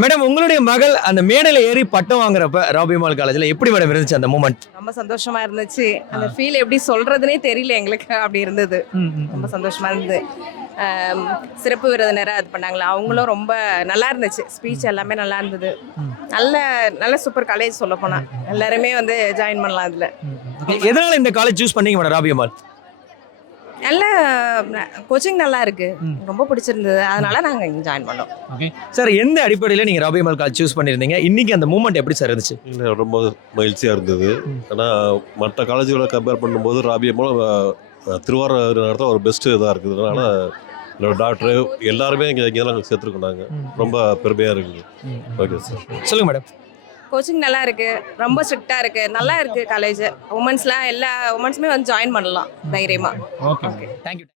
Madam உங்களுடைய மகள் அந்த மேடையில ஏறி பட்டம் வாங்குறப்ப ராபிமால் காலேஜ்ல எப்படி மேடம் இருந்துச்சு அந்த மூமெண்ட்? ரொம்ப சந்தோஷமா இருந்துச்சு. அந்த ஃபீல் எப்படி சொல்றதுனே தெரியல எங்களுக்கு. அப்படி இருந்தது. ரொம்ப சந்தோஷமா இருந்தது. சிறப்பு விருந்தினராக இது பண்ணாங்களா, அவங்களும் ரொம்ப நல்லா இருந்துச்சு. ஸ்பீச் எல்லாமே நல்லா இருந்தது. நல்ல நல்ல சூப்பர் காலேஜ் சொல்ல போனா எல்லாருமே வந்து ஜாயின் பண்ணலாம் இதுல. எதனால இந்த காலேஜ் சூஸ் பண்ணீங்க மேடம் ராபிமால்? நல்ல கோச்சிங் நல்லா இருக்கு. ரொம்ப பிடிச்சிருந்தது. அதனால நாங்க இங்க ஜாயின் பண்ணோம். சார் எந்த அடிப்படையில் நீங்க ராபிமால் காலேஜ் சூஸ் பண்ணியிருந்தீங்க? இன்னைக்கு அந்த மூமெண்ட் எப்படி சார் இருந்துச்சு? இல்லை, ரொம்ப மகிழ்ச்சியாக இருந்தது. ஆனால் மற்ற காலேஜுகளை கம்பேர் பண்ணும்போது ராபியமால் திருவாரூர் நடத்த ஒரு பெஸ்ட்டு இதாக இருக்குது. அதனால் என்னோட டாக்டரு எல்லாருமே இங்கே தான் சேர்த்துருக்கோம். நாங்கள் ரொம்ப பெருமையாக இருக்குது. ஓகே சார், சொல்லுங்க மேடம். கோச்சிங் நல்லா இருக்கு. ரொம்ப ஸ்ட்ரிக்டா இருக்கு. நல்லா இருக்கு காலேஜ். உமன்ஸ்லாம் எல்லா உமன்ஸுமே வந்து ஜாயின் பண்ணலாம் தைரியமா. Okay, thank you.